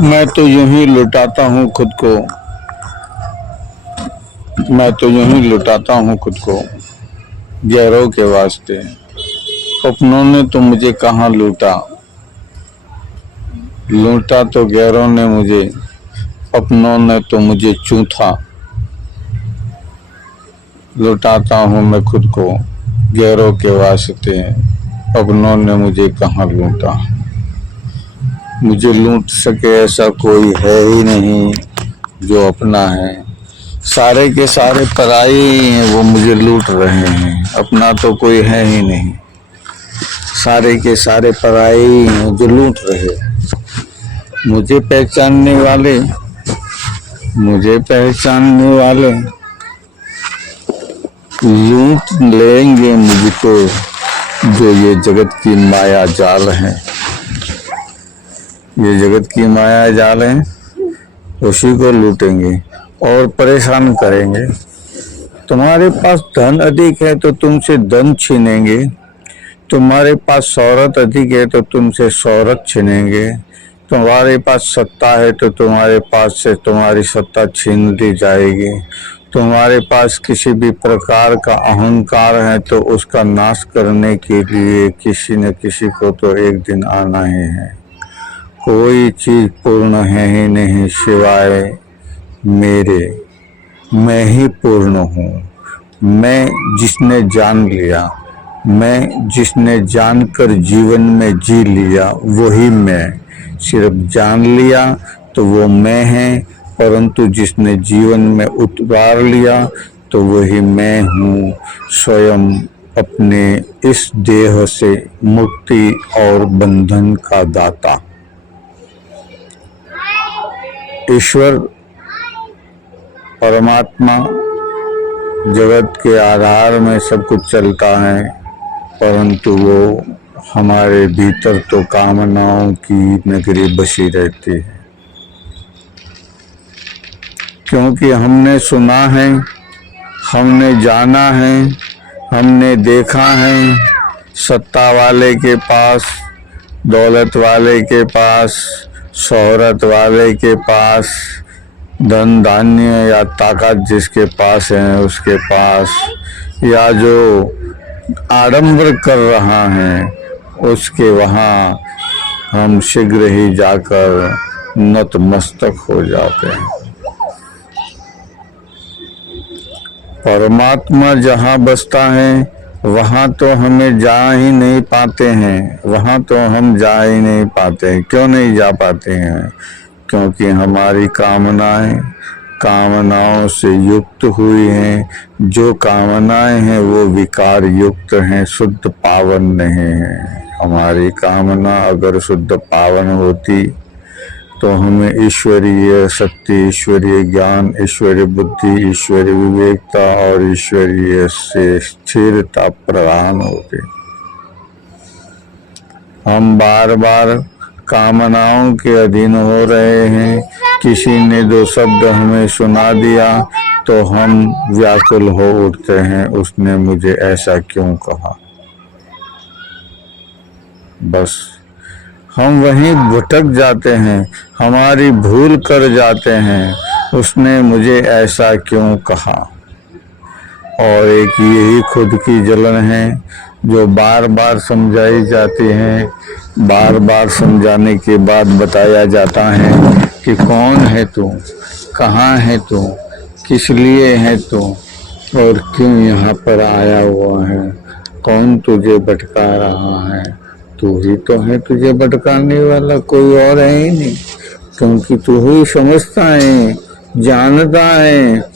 मैं तो यूं ही लुटाता हूँ खुद को, मैं तो यूं ही लुटाता हूँ खुद को गैरों के वास्ते। अपनों ने तो मुझे कहाँ लूटा, लूटा तो गैरों ने मुझे, अपनों ने तो मुझे चूथा। लुटाता हूँ मैं खुद को गैरों के वास्ते, अपनों ने मुझे कहाँ लूटा। मुझे लूट सके ऐसा कोई है ही नहीं जो अपना है। सारे के सारे पराई हैं, वो मुझे लूट रहे हैं, अपना तो कोई है ही नहीं। सारे के सारे पराई हैं जो लूट रहे। मुझे पहचानने वाले, मुझे पहचानने वाले लूट लेंगे मुझको, जो ये जगत की माया जाल है। ये जगत की माया जाल है, उसी को लूटेंगे और परेशान करेंगे। तुम्हारे पास धन अधिक है तो तुमसे धन छीनेंगे, तुम्हारे पास शौहरत अधिक है तो तुमसे शौहरत छीनेंगे, तुम्हारे पास सत्ता है तो तुम्हारे पास से तुम्हारी सत्ता छीन ली जाएगी, तुम्हारे पास किसी भी प्रकार का अहंकार है तो उसका नाश करने के लिए किसी न किसी को तो एक दिन आना ही है। कोई चीज पूर्ण है ही नहीं सिवाय मेरे, मैं ही पूर्ण हूँ। मैं जिसने जान लिया, मैं जिसने जानकर जीवन में जी लिया वही मैं। सिर्फ जान लिया तो वो मैं है, परंतु जिसने जीवन में उतार लिया तो वही मैं हूँ। स्वयं अपने इस देह से मुक्ति और बंधन का दाता। ईश्वर परमात्मा जगत के आधार में सब कुछ चलता है, परंतु वो हमारे भीतर तो कामनाओं की नगरी बसी रहती है। क्योंकि हमने सुना है, हमने जाना है, हमने देखा है, सत्ता वाले के पास, दौलत वाले के पास, शोहरत वाले के पास, धन धान्य या ताकत जिसके पास है उसके पास, या जो आडंबर कर रहा है उसके वहाँ हम शीघ्र ही जाकर नतमस्तक हो जाते हैं। परमात्मा जहाँ बसता है वहाँ तो हमें जा ही नहीं पाते हैं, वहाँ तो हम जा ही नहीं पाते हैं। क्यों नहीं जा पाते हैं? क्योंकि हमारी कामनाएं कामनाओं से युक्त हुई हैं। जो कामनाएं हैं वो विकार युक्त हैं, शुद्ध पावन नहीं है। हमारी कामना अगर शुद्ध पावन होती तो हमें ईश्वरीय शक्ति, ईश्वरीय ज्ञान, ईश्वरीय बुद्धि, ईश्वरीय विवेकता और ईश्वरीय से स्थिरता प्रदान होती। हम बार बार कामनाओं के अधीन हो रहे हैं। किसी ने दो शब्द हमें सुना दिया तो हम व्याकुल हो उठते हैं, उसने मुझे ऐसा क्यों कहा। बस हम वहीं भटक जाते हैं, हमारी भूल कर जाते हैं, उसने मुझे ऐसा क्यों कहा। और एक यही खुद की जलन है जो बार बार समझाई जाती है। बार बार समझाने के बाद बताया जाता है कि कौन है तू, कहाँ है तू, किस लिए है तू और क्यों यहाँ पर आया हुआ है, कौन तुझे भटका रहा है। तू ही तो है तुझे भटकाने वाला, कोई और है ही नहीं, क्योंकि तू ही समझता है, जानता है।